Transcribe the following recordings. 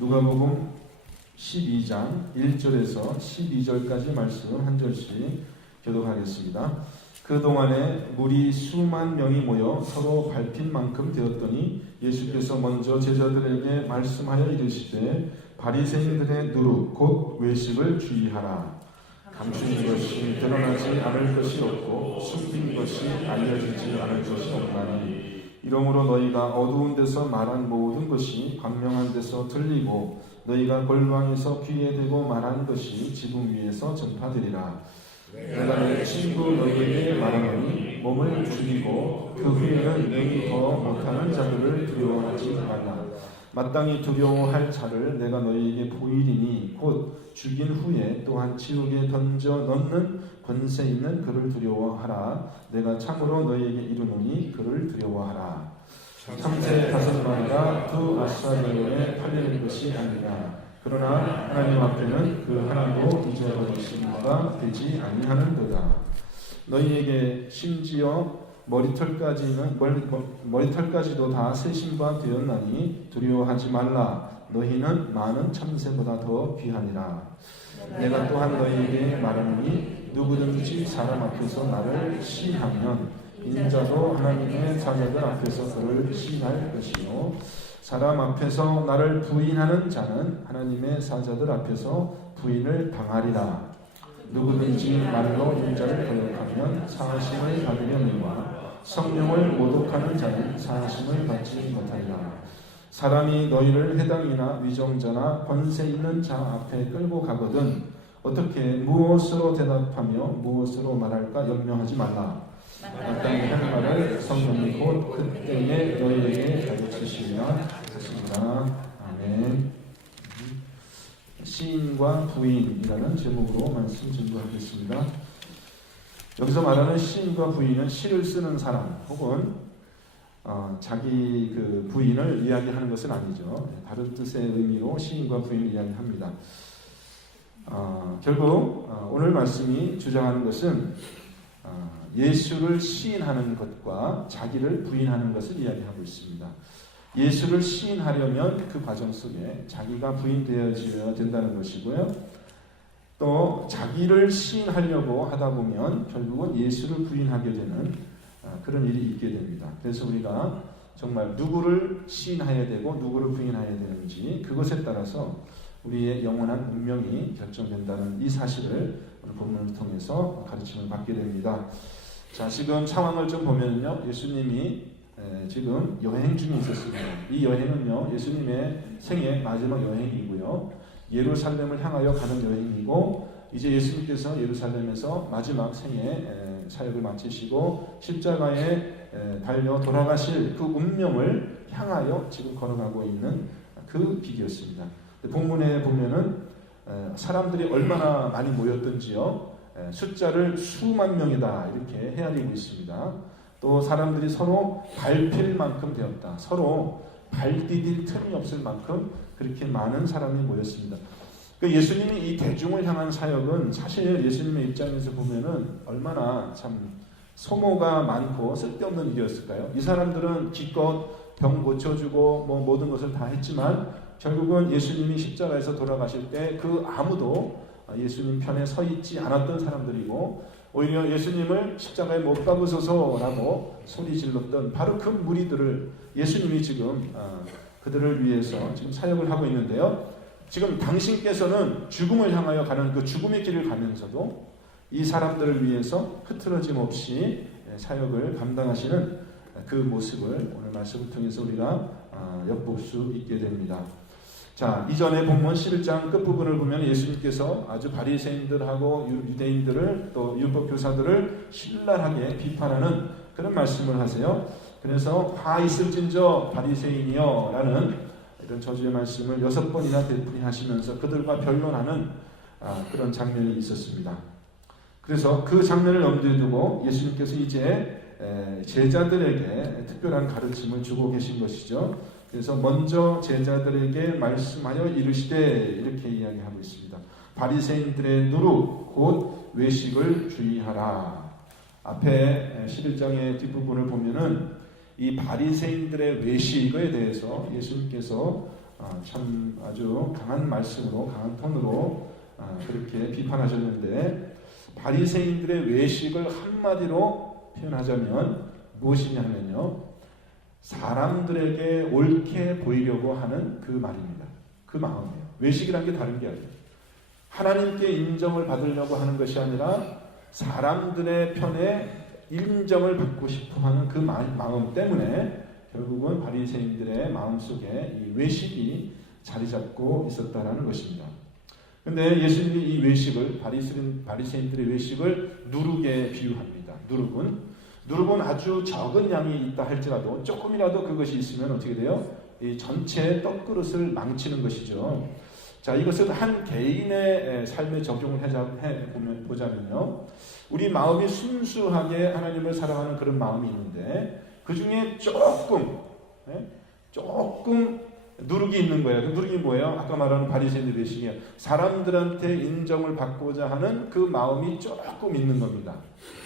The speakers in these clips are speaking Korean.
누가복음 12장 1절에서 12절까지 말씀 한 절씩 교독하겠습니다. 그동안에 무리 수만 명이 모여 서로 밟힌 만큼 되었더니 예수께서 먼저 제자들에게 말씀하여 이르시되 바리새인들의 누룩 곧 외식을 주의하라. 감추는 것이 드러나지 않을 것이 없고 숨긴 것이 알려지지 않을 것이 없나니 이러므로 너희가 어두운 데서 말한 모든 것이 광명한 데서 들리고 너희가 골방에서 귀에 대고 말한 것이 지붕 위에서 전파되리라. 내가 내 친구 너희에게 말하노니 몸을 죽이고 그 후에는 능히 더 못하는 자들을 두려워하지 말라. 마땅히 두려워할 자를 내가 너희에게 보이리니 곧 죽인 후에 또한 지옥에 던져 넣는 권세 있는 그를 두려워하라. 내가 참으로 너희에게 이르노니 그를 두려워하라. 참새 5마리가 두 아사대원에 팔리는 것이 아니라 그러나 하나님 앞에는 그 하나도 잊어버리신 바가 되지 아니하는도다. 너희에게 심지어 머리털까지도 다 세심바 되었나니 두려워하지 말라. 너희는 많은 참새보다 더 귀하니라. 내가 또한 너희에게 말하노니 누구든지 사람 앞에서 나를 시인하면 인자도 하나님의 사자들 앞에서 그를 시인할 것이요 사람 앞에서 나를 부인하는 자는 하나님의 사자들 앞에서 부인을 당하리라. 누구든지 말로 인자를 거역하면 사하심을 받으려니와 성령을 모독하는 자는 사하심을 받지 못하리라. 사람이 너희를 해당이나 위정자나 권세 있는 자 앞에 끌고 가거든 어떻게 무엇으로 대답하며 무엇으로 말할까 염려하지 말라. 마땅히 한 말을 성령이 곧 그때에 너희에게 가르치시리라 하십니다. 아멘. 시인과 부인이라는 제목으로 말씀 증거하겠습니다. 여기서 말하는 시인과 부인은 시를 쓰는 사람 혹은 자기 그 부인을 이야기하는 것은 아니죠. 다른 뜻의 의미로 시인과 부인을 이야기합니다. 결국 오늘 말씀이 주장하는 것은 예수를 시인하는 것과 자기를 부인하는 것을 이야기하고 있습니다. 예수를 시인하려면 그 과정 속에 자기가 부인되어져야 된다는 것이고요. 또 자기를 시인하려고 하다 보면 결국은 예수를 부인하게 되는 그런 일이 있게 됩니다. 그래서 우리가 정말 누구를 시인해야 되고 누구를 부인해야 되는지 그것에 따라서 우리의 영원한 운명이 결정된다는 이 사실을 오늘 본문을 통해서 가르침을 받게 됩니다. 자, 지금 상황을 좀 보면요, 예수님이 지금 여행 중에 있었습니다. 이 여행은요, 예수님의 생애 마지막 여행이고요, 예루살렘을 향하여 가는 여행이고, 이제 예수님께서 예루살렘에서 마지막 생애 사역을 마치시고 십자가에 달려 돌아가실 그 운명을 향하여 지금 걸어가고 있는 그 길이었습니다. 본문에 보면은 사람들이 얼마나 많이 모였던지요, 숫자를 수만 명이다 이렇게 헤아리고 있습니다. 또 사람들이 서로 밟힐 만큼 되었다. 서로 발디딜 틈이 없을 만큼 그렇게 많은 사람이 모였습니다. 예수님이 이 대중을 향한 사역은 사실 예수님의 입장에서 보면은 얼마나 참 소모가 많고 쓸데없는 일이었을까요? 이 사람들은 기껏 병 고쳐주고 뭐 모든 것을 다 했지만 결국은 예수님이 십자가에서 돌아가실 때 그 아무도 예수님 편에 서 있지 않았던 사람들이고, 오히려 예수님을 십자가에 못 박으소서라고 소리 질렀던 바로 그 무리들을 예수님이 지금 그들을 위해서 지금 사역을 하고 있는데요. 지금 당신께서는 죽음을 향하여 가는 그 죽음의 길을 가면서도 이 사람들을 위해서 흐트러짐 없이 사역을 감당하시는 그 모습을 오늘 말씀을 통해서 우리가 엿볼 수 있게 됩니다. 자, 이전에 본문 11장 끝부분을 보면 예수님께서 아주 바리새인들하고 유대인들을 또 율법교사들을 신랄하게 비판하는 그런 말씀을 하세요. 그래서 화 있을진저 바리새인이여 라는 이런 저주의 말씀을 6번이나 되풀이하시면서 그들과 변론하는 그런 장면이 있었습니다. 그래서 그 장면을 염두에 두고 예수님께서 이제 제자들에게 특별한 가르침을 주고 계신 것이죠. 그래서 먼저 제자들에게 말씀하여 이르시되 이렇게 이야기하고 있습니다. 바리새인들의 누룩 곧 외식을 주의하라. 앞에 11장의 뒷부분을 보면은 이 바리새인들의 외식에 대해서 예수님께서 참 아주 강한 말씀으로 강한 톤으로 그렇게 비판하셨는데 바리새인들의 외식을 한마디로 표현하자면 무엇이냐면요, 사람들에게 옳게 보이려고 하는 그 말입니다. 그 마음이에요. 외식이란 게 다른 게 아니에요. 하나님께 인정을 받으려고 하는 것이 아니라 사람들의 편에 인정을 받고 싶어하는 그 마음 때문에 결국은 바리새인들의 마음속에 이 외식이 자리 잡고 있었다라는 것입니다. 그런데 예수님이 이 외식을 바리새인들의 외식을 누룩에 비유합니다. 누룩은 아주 적은 양이 있다 할지라도 조금이라도 그것이 있으면 어떻게 돼요? 이 전체 떡그릇을 망치는 것이죠. 자, 이것은 한 개인의 삶에 적용을 보자면요, 우리 마음이 순수하게 하나님을 사랑하는 그런 마음이 있는데 그 중에 조금 누룩이 있는 거예요. 그 누룩이 뭐예요? 아까 말하는 바리새인의 외식이에요. 사람들한테 인정을 받고자 하는 그 마음이 조금 있는 겁니다.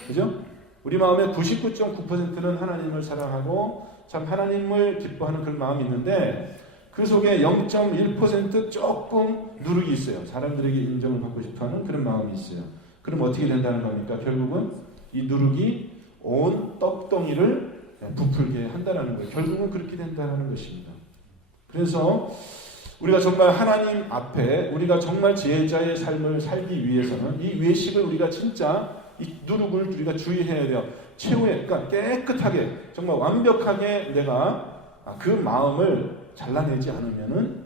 그죠? 우리 마음의 99.9%는 하나님을 사랑하고 참 하나님을 기뻐하는 그런 마음이 있는데 그 속에 0.1% 조금 누룩이 있어요. 사람들에게 인정을 받고 싶어하는 그런 마음이 있어요. 그럼 어떻게 된다는 겁니까? 결국은 이 누룩이 온 떡덩이를 부풀게 한다는 거예요. 결국은 그렇게 된다는 것입니다. 그래서 우리가 정말 하나님 앞에 우리가 정말 제자의 삶을 살기 위해서는 이 외식을 우리가 진짜 이 누룩을 우리가 주의해야 돼요. 최후에, 그러니까 깨끗하게 정말 완벽하게 내가 그 마음을 잘라내지 않으면은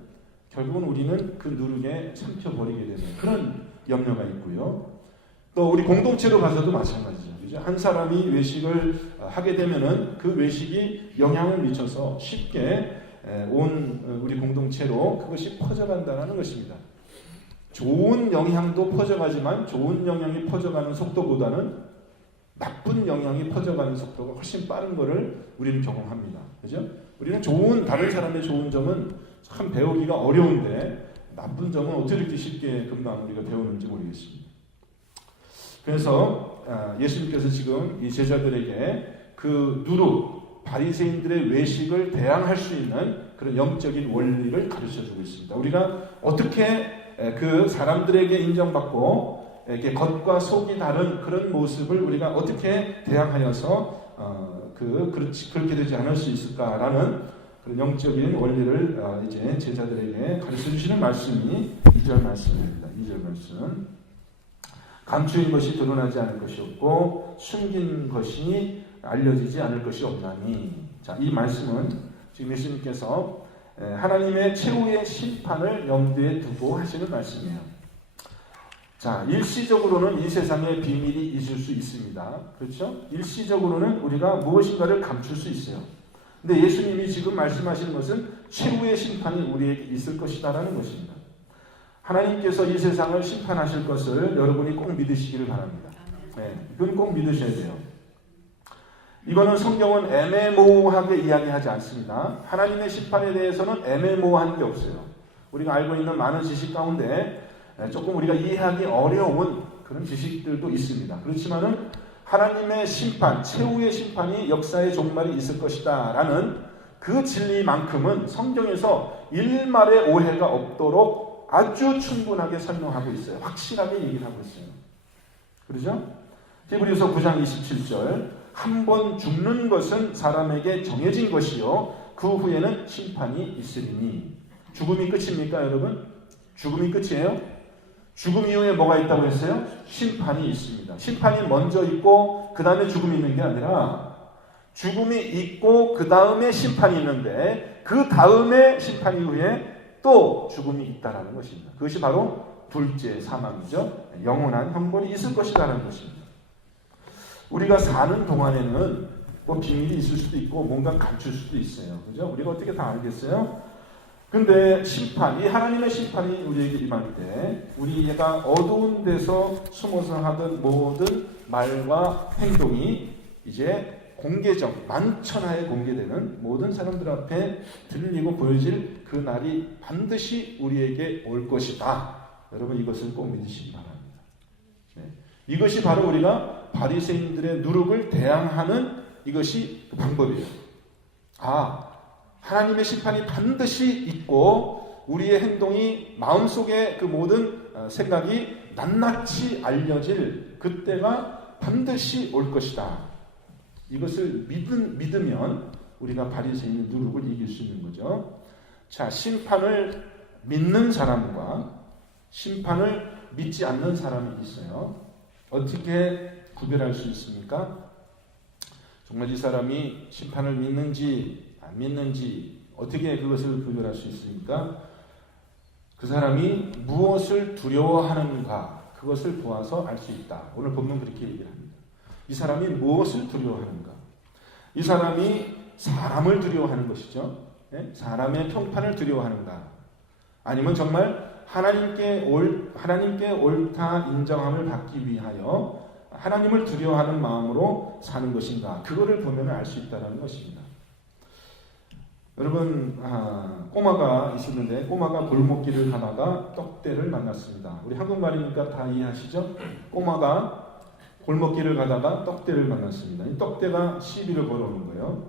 결국은 우리는 그 누룩에 삼켜버리게 되는 그런 염려가 있고요. 또 우리 공동체로 봐서도 마찬가지죠. 그죠? 한 사람이 외식을 하게 되면은 그 외식이 영향을 미쳐서 쉽게 온 우리 공동체로 그것이 퍼져간다는 것입니다. 좋은 영향도 퍼져가지만 좋은 영향이 퍼져가는 속도보다는 나쁜 영향이 퍼져가는 속도가 훨씬 빠른 것을 우리는 경험합니다. 그죠? 우리는 다른 사람의 좋은 점은 참 배우기가 어려운데 나쁜 점은 어떻게 이렇게 쉽게 금방 우리가 배우는지 모르겠습니다. 그래서 예수님께서 지금 이 제자들에게 그 누룩, 바리새인들의 외식을 대항할 수 있는 그런 영적인 원리를 가르쳐주고 있습니다. 우리가 어떻게 그 사람들에게 인정받고 이렇게 겉과 속이 다른 그런 모습을 우리가 어떻게 대항하여서 그렇게 되지 않을 수 있을까라는 그런 영적인 원리를 이제 제자들에게 가르쳐 주시는 말씀이 2절 말씀입니다. 2절 말씀. 감추인 것이 드러나지 않을 것이 없고 숨긴 것이 알려지지 않을 것이 없나니. 자, 이 말씀은 지금 예수님께서 하나님의 최후의 심판을 염두에 두고 하시는 말씀이에요. 자, 일시적으로는 이 세상에 비밀이 있을 수 있습니다. 그렇죠? 일시적으로는 우리가 무엇인가를 감출 수 있어요. 근데 예수님이 지금 말씀하시는 것은 최후의 심판이 우리에게 있을 것이다라는 것입니다. 하나님께서 이 세상을 심판하실 것을 여러분이 꼭 믿으시기를 바랍니다. 이건 꼭 믿으셔야 돼요. 이거는 성경은 애매모호하게 이야기하지 않습니다. 하나님의 심판에 대해서는 애매모호한 게 없어요. 우리가 알고 있는 많은 지식 가운데 조금 우리가 이해하기 어려운 그런 지식들도 있습니다. 그렇지만은 하나님의 심판, 최후의 심판이 역사의 종말이 있을 것이다 라는 그 진리만큼은 성경에서 일말의 오해가 없도록 아주 충분하게 설명하고 있어요. 확실하게 얘기를 하고 있어요. 그렇죠? 히브리서 9장 27절, 한 번 죽는 것은 사람에게 정해진 것이요 그 후에는 심판이 있으리니. 죽음이 끝입니까, 여러분? 죽음이 끝이에요? 죽음 이후에 뭐가 있다고 했어요? 심판이 있습니다. 심판이 먼저 있고 그 다음에 죽음이 있는 게 아니라 죽음이 있고 그 다음에 심판이 있는데 그 다음에 심판 이후에 또 죽음이 있다라는 것입니다. 그것이 바로 둘째 사망이죠. 영원한 형벌이 있을 것이라는 것입니다. 우리가 사는 동안에는 뭐 비밀이 있을 수도 있고 뭔가 감출 수도 있어요. 그죠? 우리가 어떻게 다 알겠어요? 근데 심판, 이 하나님의 심판이 우리에게 임할 때 우리가 어두운 데서 숨어서 하던 모든 말과 행동이 이제 공개적, 만천하에 공개되는 모든 사람들 앞에 들리고 보여질 그 날이 반드시 우리에게 올 것이다. 여러분 이것을 꼭 믿으시기 바랍니다. 이것이 바로 우리가 바리새인들의 누룩을 대항하는 이것이 그 방법이에요. 하나님의 심판이 반드시 있고 우리의 행동이 마음속에 그 모든 생각이 낱낱이 알려질 그때가 반드시 올 것이다. 이것을 믿으면 우리가 바리새인의 누룩을 이길 수 있는 거죠. 자, 심판을 믿는 사람과 심판을 믿지 않는 사람이 있어요. 어떻게 구별할 수 있습니까? 정말 이 사람이 심판을 믿는지 안 믿는지 어떻게 그것을 구별할 수 있습니까? 그 사람이 무엇을 두려워하는가 그것을 보아서 알 수 있다. 오늘 본문 그렇게 얘기를 합니다. 이 사람이 무엇을 두려워하는가? 이 사람이 사람을 두려워하는 것이죠. 네? 사람의 평판을 두려워하는가? 아니면 정말 하나님께 옳다 인정함을 받기 위하여 하나님을 두려워하는 마음으로 사는 것인가? 그거를 보면 알 수 있다는 것입니다. 여러분, 꼬마가 있었는데 꼬마가 골목길을 가다가 떡대를 만났습니다. 우리 한국말이니까 다 이해하시죠? 꼬마가 골목길을 가다가 떡대를 만났습니다. 이 떡대가 시비를 걸어오는 거예요.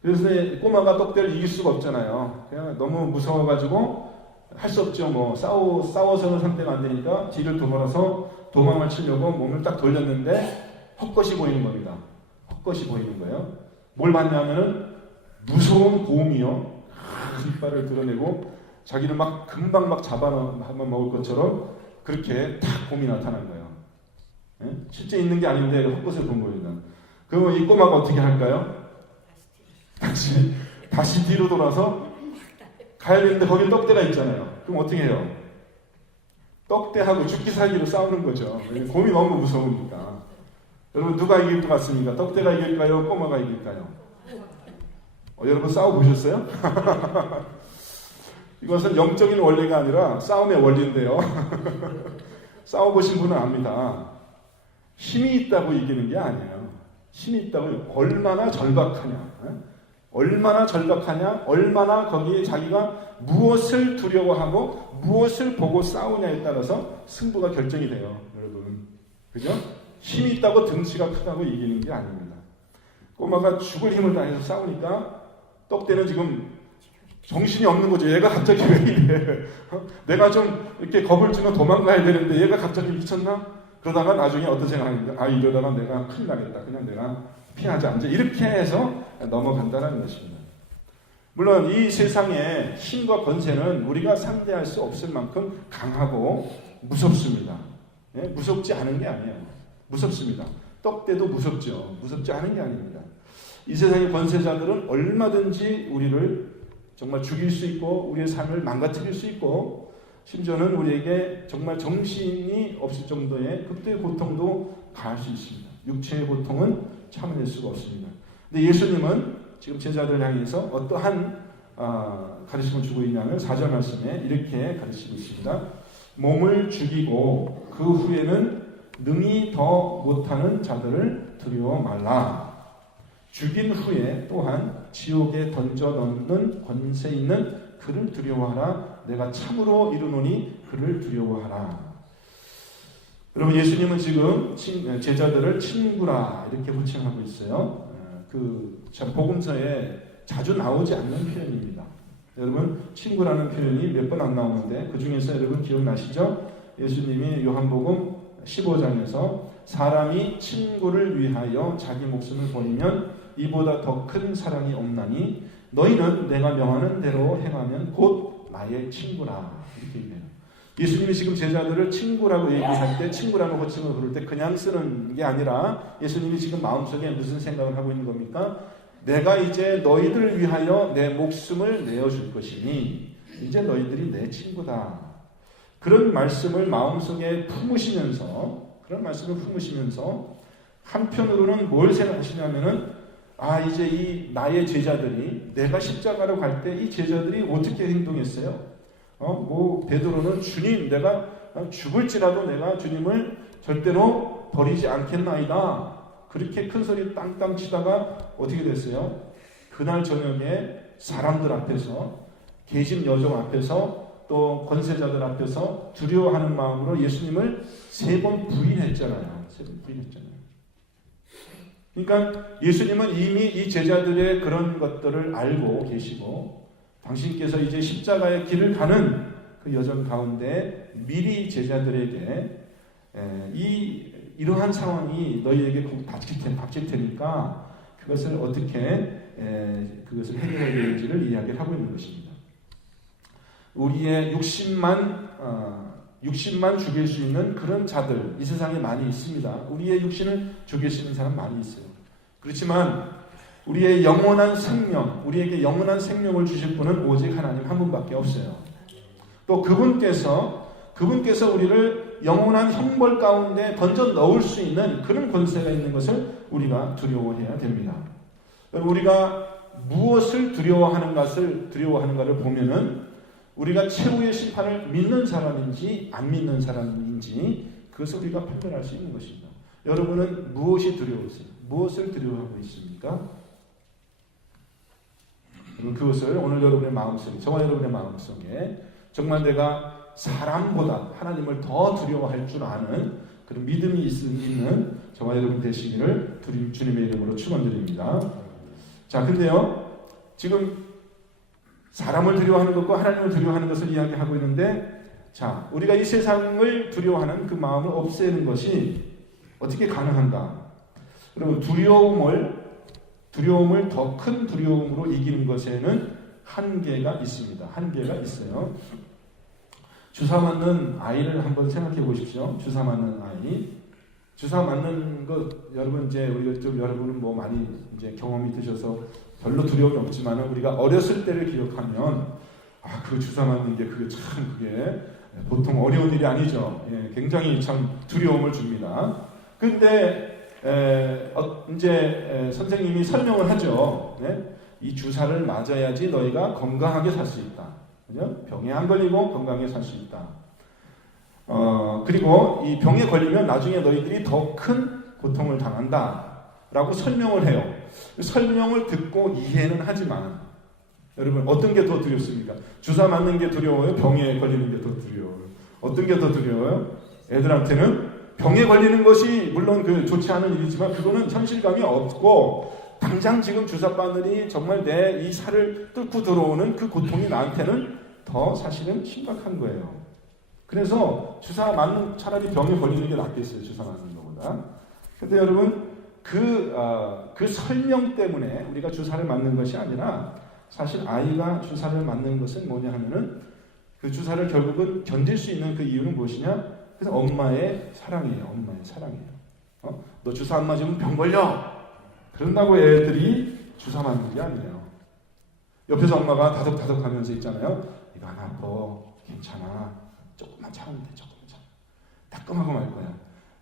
그래서 꼬마가 떡대를 이길 수가 없잖아요. 그냥 너무 무서워가지고 할 수 없죠. 뭐 싸워서는 상대가 안 되니까 뒤를 돌아서 도망을 치려고 몸을 딱 돌렸는데 헛것이 보이는 겁니다. 헛것이 보이는 거예요. 뭘 봤냐면은 무서운 곰이요. 이빨을 드러내고 자기를 막 금방 막 잡아먹을 것처럼 그렇게 탁 곰이 나타난 거예요. 네? 실제 있는 게 아닌데 헛것을 본 겁니다. 그러면 이 꼬마가 어떻게 할까요? 다시 뒤로 돌아서 가야 되는데 거기 떡대가 있잖아요. 그럼 어떻게 해요? 떡대하고 죽기 살기로 싸우는 거죠. 곰이 너무 무서우니까. 여러분 누가 이길 것 같습니까? 떡대가 이길까요? 꼬마가 이길까요? 여러분 싸워보셨어요? 이것은 영적인 원리가 아니라 싸움의 원리인데요. 싸워보신 분은 압니다. 힘이 있다고 이기는 게 아니에요. 힘이 있다고 얼마나 절박하냐. 얼마나 절박하냐, 얼마나 거기에 자기가 무엇을 두려워하고 무엇을 보고 싸우냐에 따라서 승부가 결정이 돼요, 여러분. 그죠? 힘이 있다고 등치가 크다고 이기는 게 아닙니다. 꼬마가 죽을 힘을 다해서 싸우니까 떡대는 지금 정신이 없는 거죠. 얘가 갑자기 왜 이래? 내가 좀 이렇게 겁을 주면 도망가야 되는데 얘가 갑자기 미쳤나? 그러다가 나중에 어떤 생각하는가? 이러다가 내가 큰일 나겠다. 그냥 내가 피하지 않자. 이렇게 해서 넘어간다는 것입니다. 물론 이 세상의 힘과 권세는 우리가 상대할 수 없을 만큼 강하고 무섭습니다. 예? 무섭지 않은 게 아니에요. 무섭습니다. 떡대도 무섭죠. 무섭지 않은 게 아닙니다. 이 세상의 권세자들은 얼마든지 우리를 정말 죽일 수 있고 우리의 삶을 망가뜨릴 수 있고 심지어는 우리에게 정말 정신이 없을 정도의 극도의 고통도 가할 수 있습니다. 육체의 고통은 참아낼 수가 없습니다. 근데 예수님은 지금 제자들 향해서 어떠한 가르침을 주고 있냐면 4절 말씀에 이렇게 가르치고 있습니다. 몸을 죽이고 그 후에는 능히 더 못하는 자들을 두려워 말라. 죽인 후에 또한 지옥에 던져 넣는 권세 있는 그를 두려워하라. 내가 참으로 이르노니 그를 두려워하라. 여러분 예수님은 지금 제자들을 친구라 이렇게 호칭하고 있어요. 참 복음서에 자주 나오지 않는 표현입니다. 여러분 친구라는 표현이 몇 번 안 나오는데 그 중에서 여러분 기억나시죠? 예수님이 요한복음 15장에서 사람이 친구를 위하여 자기 목숨을 버리면 이보다 더 큰 사랑이 없나니 너희는 내가 명하는 대로 행하면 곧 나의 친구라 이렇게 얘기해요. 예수님이 지금 제자들을 친구라고 얘기할 때 친구라는 호칭을 부를 때 그냥 쓰는 게 아니라 예수님이 지금 마음속에 무슨 생각을 하고 있는 겁니까? 내가 이제 너희들을 위하여 내 목숨을 내어줄 것이니 이제 너희들이 내 친구다. 그런 말씀을 마음속에 품으시면서 한편으로는 뭘 생각하시냐면은 이제 이 나의 제자들이 내가 십자가로 갈 때 이 제자들이 어떻게 행동했어요? 베드로는 주님 내가 죽을지라도 내가 주님을 절대로 버리지 않겠나이다. 그렇게 큰 소리 땅땅 치다가 어떻게 됐어요? 그날 저녁에 사람들 앞에서 계집 여종 앞에서 또 권세자들 앞에서 두려워하는 마음으로 예수님을 3번 부인했잖아요. 3번 부인했잖아요. 그러니까 예수님은 이미 이 제자들의 그런 것들을 알고 계시고 당신께서 이제 십자가의 길을 가는 그 여정 가운데 미리 제자들에게 이러한 상황이 너희에게 꼭 닥칠 테니까 그것을 어떻게 그것을 해결해야 되는지를 이야기를 하고 있는 것입니다. 우리의 육신만 죽일 수 있는 그런 자들 이 세상에 많이 있습니다. 우리의 육신을 죽일 수 있는 사람 많이 있어요. 그렇지만 우리의 영원한 생명, 우리에게 영원한 생명을 주실 분은 오직 하나님 한 분밖에 없어요. 또 그분께서 우리를 영원한 형벌 가운데 던져 넣을 수 있는 그런 권세가 있는 것을 우리가 두려워해야 됩니다. 우리가 무엇을 두려워하는가를 보면은 우리가 최후의 심판을 믿는 사람인지 안 믿는 사람인지 그것을 우리가 판별할 수 있는 것입니다. 여러분은 무엇이 두려우세요? 무엇을 두려워하고 있습니까? 그것을 오늘 여러분의 마음속에, 저와 여러분의 마음속에 정말 내가 사람보다 하나님을 더 두려워할 줄 아는 그런 믿음이 있는 저와 여러분 되시기를 주님의 이름으로 축원드립니다. 자, 근데요, 지금 사람을 두려워하는 것과 하나님을 두려워하는 것을 이야기하고 있는데, 자, 우리가 이 세상을 두려워하는 그 마음을 없애는 것이 어떻게 가능한가? 여러분, 두려움을 더 큰 두려움으로 이기는 것에는 한계가 있습니다. 한계가 있어요. 주사 맞는 아이를 한번 생각해 보십시오. 주사 맞는 아이. 주사 맞는 것, 여러분, 이제 여러분은 뭐 많이 이제 경험이 드셔서 별로 두려움이 없지만 우리가 어렸을 때를 기억하면, 그 주사 맞는 게 그게 보통 어려운 일이 아니죠. 굉장히 참 두려움을 줍니다. 근데 이제 선생님이 설명을 하죠. 이 주사를 맞아야지 너희가 건강하게 살 수 있다. 그죠? 병에 안 걸리고 건강하게 살 수 있다. 그리고 이 병에 걸리면 나중에 너희들이 더 큰 고통을 당한다. 라고 설명을 해요. 설명을 듣고 이해는 하지만 여러분, 어떤 게 더 두렵습니까? 주사 맞는 게 두려워요? 병에 걸리는 게 더 두려워요? 어떤 게 더 두려워요? 애들한테는 병에 걸리는 것이 물론 좋지 않은 일이지만 그거는 현실감이 없고, 당장 지금 주사바늘이 정말 내 이 살을 뚫고 들어오는 그 고통이 나한테는 더 사실은 심각한 거예요. 그래서 주사 맞는, 차라리 병에 걸리는 게 낫겠어요. 주사 맞는 것보다. 근데 여러분, 그 설명 때문에 우리가 주사를 맞는 것이 아니라, 사실 아이가 주사를 맞는 것은 뭐냐 하면은 그 주사를 결국은 견딜 수 있는 그 이유는 무엇이냐? 그래서 엄마의 사랑이에요. 엄마의 사랑이에요. 너 주사 안 맞으면 병 걸려. 그런다고 애들이 주사 맞는 게 아니에요. 옆에서 엄마가 다독다독 하면서 있잖아요. 이거 안 아파. 괜찮아. 조금만 참으면 돼. 조금만 참. 따끔하고 말 거야.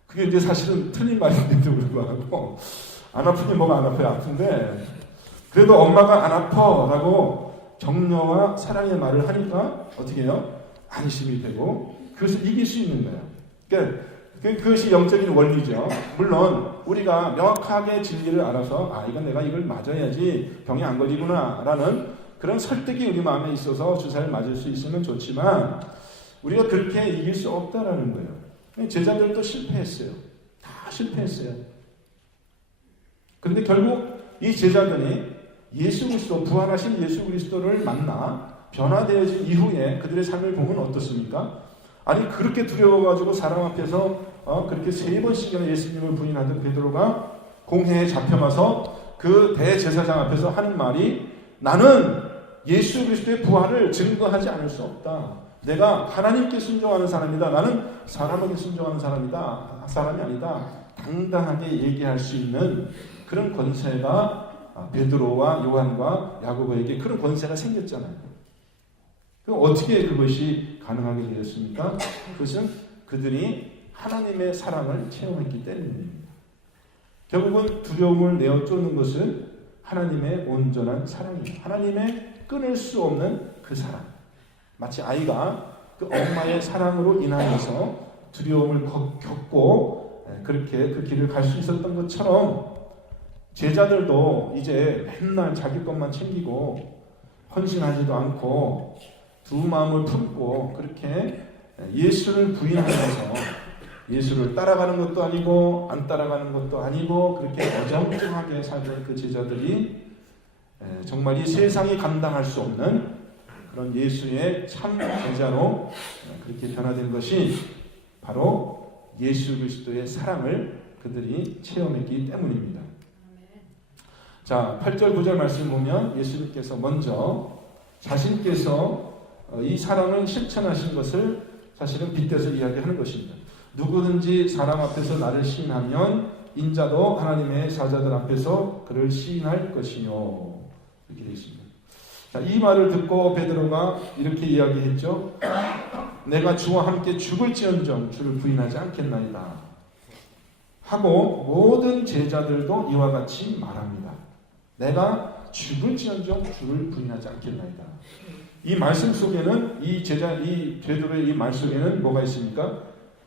그게 이제 사실은 틀린 말인데도 불구하고, 안 아프니 뭐가 안 아파요. 아픈데 그래도 엄마가 안 아파라고 격려와 사랑의 말을 하니까 어떻게 해요? 안심이 되고 그것을 이길 수 있는 거예요. 그러니까 그것이 영적인 원리죠. 물론 우리가 명확하게 진리를 알아서 이건 내가 이걸 맞아야지 병이 안 걸리구나 라는 그런 설득이 우리 마음에 있어서 주사를 맞을 수 있으면 좋지만, 우리가 그렇게 이길 수 없다라는 거예요. 제자들도 실패했어요. 다 실패했어요. 그런데 결국 이 제자들이 예수 그리스도, 부활하신 예수 그리스도를 만나 변화되어진 이후에 그들의 삶을 보면 어떻습니까? 아니, 그렇게 두려워가지고 사람 앞에서 그렇게 3번씩이나 예수님을 부인하던 베드로가 공회에 잡혀가서 그 대제사장 앞에서 하는 말이, 나는 예수 그리스도의 부활을 증거하지 않을 수 없다. 내가 하나님께 순종하는 사람이다. 나는 사람에게 순종하는 사람이 아니다. 당당하게 얘기할 수 있는 그런 권세가 베드로와 요한과 야고보에게 그런 권세가 생겼잖아요. 그럼 어떻게 그것이 가능하게 되었습니까? 그것은 그들이 하나님의 사랑을 체험했기 때문입니다. 결국은 두려움을 내어 쫓는 것은 하나님의 온전한 사랑이에요. 하나님의 끊을 수 없는 그 사랑. 마치 아이가 그 엄마의 사랑으로 인하여서 두려움을 겪고 그렇게 그 길을 갈 수 있었던 것처럼, 제자들도 이제 맨날 자기 것만 챙기고 헌신하지도 않고 두 마음을 품고 그렇게 예수를 부인하면서, 예수를 따라가는 것도 아니고 안 따라가는 것도 아니고 그렇게 어정쩡하게 살던 그 제자들이 정말 이 세상이 감당할 수 없는 그런 예수의 참 제자로 그렇게 변화된 것이 바로 예수 그리스도의 사랑을 그들이 체험했기 때문입니다. 자, 8절 9절 말씀 보면 예수님께서 먼저 자신께서 이 사랑을 실천하신 것을 사실은 빗대서 이야기하는 것입니다. 누구든지 사람 앞에서 나를 시인하면 인자도 하나님의 사자들 앞에서 그를 시인할 것이며, 이렇게 되어 있습니다. 자, 이 말을 듣고 베드로가 이렇게 이야기했죠. 내가 주와 함께 죽을지언정 주를 부인하지 않겠나이다 하고 모든 제자들도 이와 같이 말합니다. 내가 죽을지언정 주를 부인하지 않겠나이다. 이 말씀 속에는 이 베드로의 이 말 속에는 뭐가 있습니까?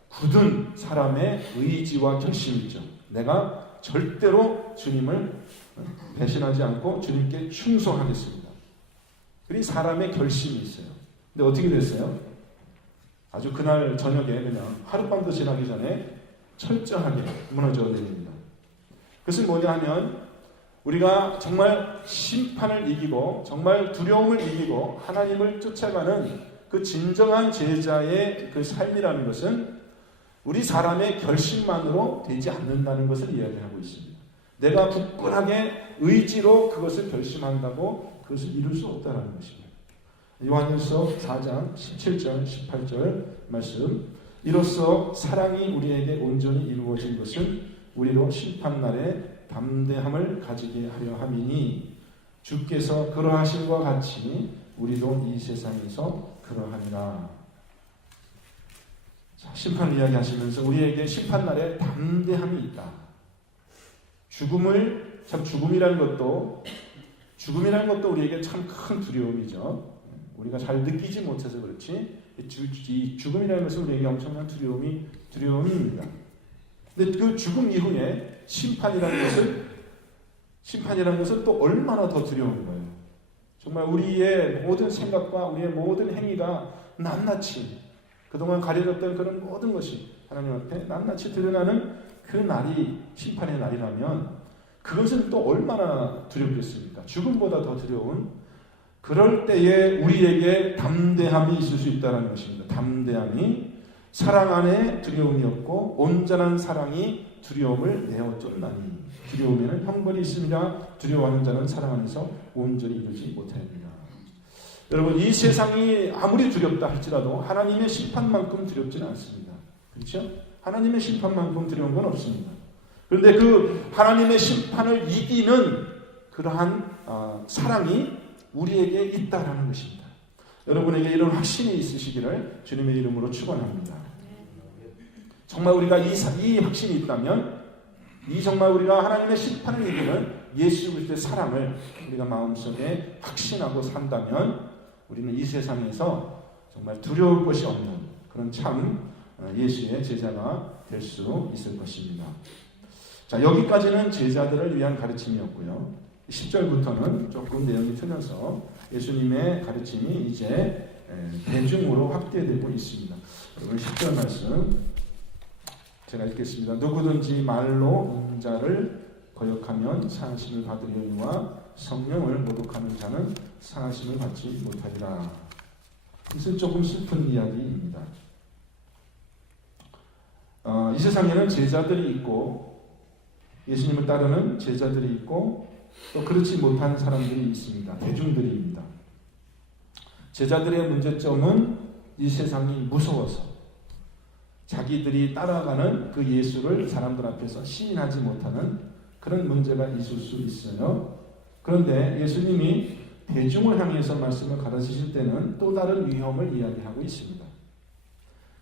굳은 사람의 의지와 결심이 있죠. 내가 절대로 주님을 배신하지 않고 주님께 충성하겠습니다. 그리 사람의 결심이 있어요. 근데 어떻게 됐어요? 아주 그날 저녁에 그냥 하룻밤도 지나기 전에 철저하게 무너져 내립니다. 그것은 뭐냐 하면 우리가 정말 심판을 이기고 정말 두려움을 이기고 하나님을 쫓아가는 그 진정한 제자의 그 삶이라는 것은 우리 사람의 결심만으로 되지 않는다는 것을 이야기하고 있습니다. 내가 굳건하게 의지로 그것을 결심한다고 그것을 이룰 수 없다는 것입니다. 요한일서 4장 17절 18절 말씀, 이로써 사랑이 우리에게 온전히 이루어진 것은 우리로 심판날에 담대함을 가지게 하려 함이니 주께서 그러하심과 같이 우리도 이 세상에서 그러하니라. 자, 심판을 이야기하시면서 우리에게 심판날에 담대함이 있다. 죽음이라는 것도 우리에게 참 큰 두려움이죠. 우리가 잘 느끼지 못해서 그렇지 이 죽음이라는 것은 우리에게 엄청난 두려움입니다. 근데 그 죽음 이후에 심판이라는 것은 또 얼마나 더 두려운 거예요. 정말 우리의 모든 생각과 우리의 모든 행위가 낱낱이 그동안 가려졌던 그런 모든 것이 하나님 앞에 낱낱이 드러나는 그 날이 심판의 날이라면 그것은 또 얼마나 두렵겠습니까? 죽음보다 더 두려운, 그럴 때에 우리에게 담대함이 있을 수 있다는 것입니다. 담대함이 사랑 안에 두려움이 없고 온전한 사랑이 두려움을 내어 쫓나니 두려움에는 형벌이 있습니다. 두려워하는 자는 사랑 안에서 온전히 이루지 못합니다. 여러분, 이 세상이 아무리 두렵다 할지라도 하나님의 심판만큼 두렵지는 않습니다. 그렇죠? 하나님의 심판만큼 두려운 건 없습니다. 그런데 그 하나님의 심판을 이기는 그러한 사랑이 우리에게 있다라는 것입니다. 여러분에게 이런 확신이 있으시기를 주님의 이름으로 축원합니다. 정말 우리가 이 확신이 있다면, 정말 우리가 하나님의 심판을 이기는 예수 그리스도의 사랑을 우리가 마음속에 확신하고 산다면 우리는 이 세상에서 정말 두려울 것이 없는 그런 참 예수의 제자가 될 수 있을 것입니다. 자, 여기까지는 제자들을 위한 가르침이었고요. 10절부터는 조금 내용이 틀려서 예수님의 가르침이 이제 대중으로 확대되고 있습니다. 여러분 10절 말씀 제가 읽겠습니다. 누구든지 말로 인자를 거역하면 상하심을 받으려니와 성령을 모독하는 자는 상하심을 받지 못하리라. 이것은 조금 슬픈 이야기입니다. 이 세상에는 제자들이 있고 예수님을 따르는 제자들이 있고 또 그렇지 못한 사람들이 있습니다. 대중들입니다. 제자들의 문제점은 이 세상이 무서워서 자기들이 따라가는 그 예수를 사람들 앞에서 시인하지 못하는 그런 문제가 있을 수 있어요. 그런데 예수님이 대중을 향해서 말씀을 가르치실 때는 또 다른 위험을 이야기하고 있습니다.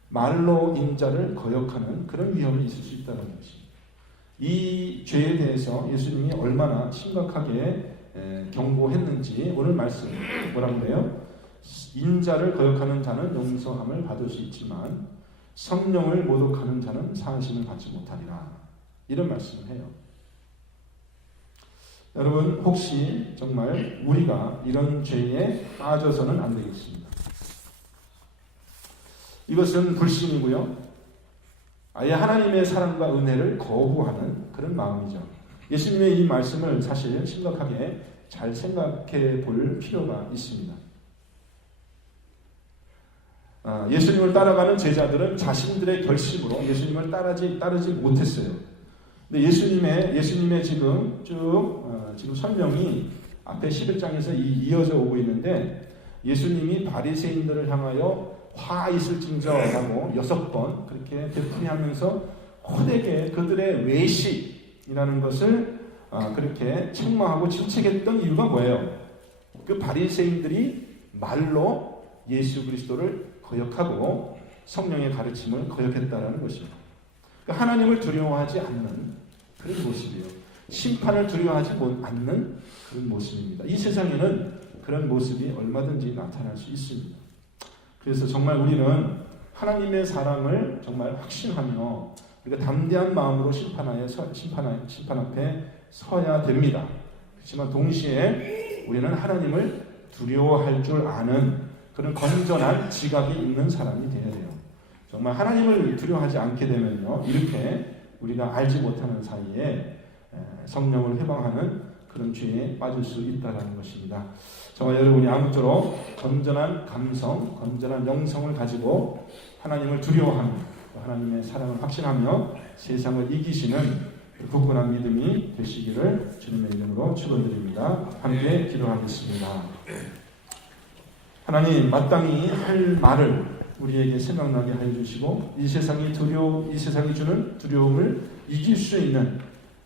말로 인자를 거역하는 그런 위험이 있을 수 있다는 것입니다. 이 죄에 대해서 예수님이 얼마나 심각하게 경고했는지 오늘 말씀 뭐라고 그래요? 인자를 거역하는 자는 용서함을 받을 수 있지만 성령을 모독하는 자는 상하심을 받지 못하리라. 이런 말씀을 해요. 여러분, 혹시 정말 우리가 이런 죄에 빠져서는 안 되겠습니다. 이것은 불신이고요. 아예 하나님의 사랑과 은혜를 거부하는 그런 마음이죠. 예수님의 이 말씀을 사실 심각하게 잘 생각해 볼 필요가 있습니다. 예수님을 따라가는 제자들은 자신들의 결심으로 예수님을 따르지 못했어요. 근데 예수님의 지금 지금 설명이 앞에 11장에서 이어져 오고 있는데, 예수님이 바리새인들을 향하여 화 있을징저라고 6번 그렇게 되풀이하면서 호되게 그들의 외식이라는 것을 그렇게 책망하고 질책했던 이유가 뭐예요? 그 바리새인들이 말로 예수 그리스도를 거역하고 성령의 가르침을 거역했다라는 것입니다. 그러니까 하나님을 두려워하지 않는 그런 모습이에요. 심판을 두려워하지 않는 그런 모습입니다. 이 세상에는 그런 모습이 얼마든지 나타날 수 있습니다. 그래서 정말 우리는 하나님의 사랑을 정말 확신하며 우리가 담대한 마음으로 심판 앞에 서야 됩니다. 그렇지만 동시에 우리는 하나님을 두려워할 줄 아는 그런 건전한 지각이 있는 사람이 되어야 돼요. 정말 하나님을 두려워하지 않게 되면요, 이렇게 우리가 알지 못하는 사이에 성령을 해방하는 그런 죄에 빠질 수 있다는 것입니다. 저와 여러분이 아무쪼록 건전한 감성, 건전한 영성을 가지고 하나님을 두려워하며 하나님의 사랑을 확신하며 세상을 이기시는 굳건한 믿음이 되시기를 주님의 이름으로 축원드립니다. 함께 기도하겠습니다. 하나님, 마땅히 할 말을 우리에게 생각나게 하여 주시고 이 세상이 주는 두려움을 이길 수 있는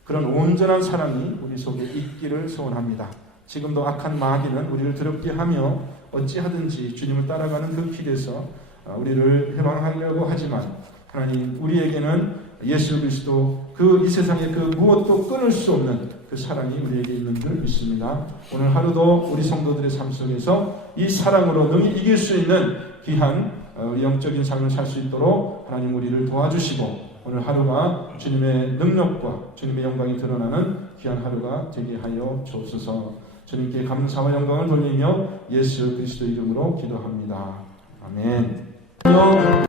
그런 온전한 사랑이 우리 속에 있기를 소원합니다. 지금도 악한 마귀는 우리를 두렵게 하며 어찌하든지 주님을 따라가는 그 길에서 우리를 해방하려고 하지만, 하나님, 우리에게는 예수 그리스도 이 세상에 그 무엇도 끊을 수 없는 그 사랑이 우리에게 있는 줄 믿습니다. 오늘 하루도 우리 성도들의 삶 속에서 이 사랑으로 능히 이길 수 있는 귀한 영적인 삶을 살 수 있도록 하나님 우리를 도와주시고, 오늘 하루가 주님의 능력과 주님의 영광이 드러나는 귀한 하루가 되게 하여 주옵소서. 주님께 감사와 영광을 돌리며 예수 그리스도 이름으로 기도합니다. 아멘.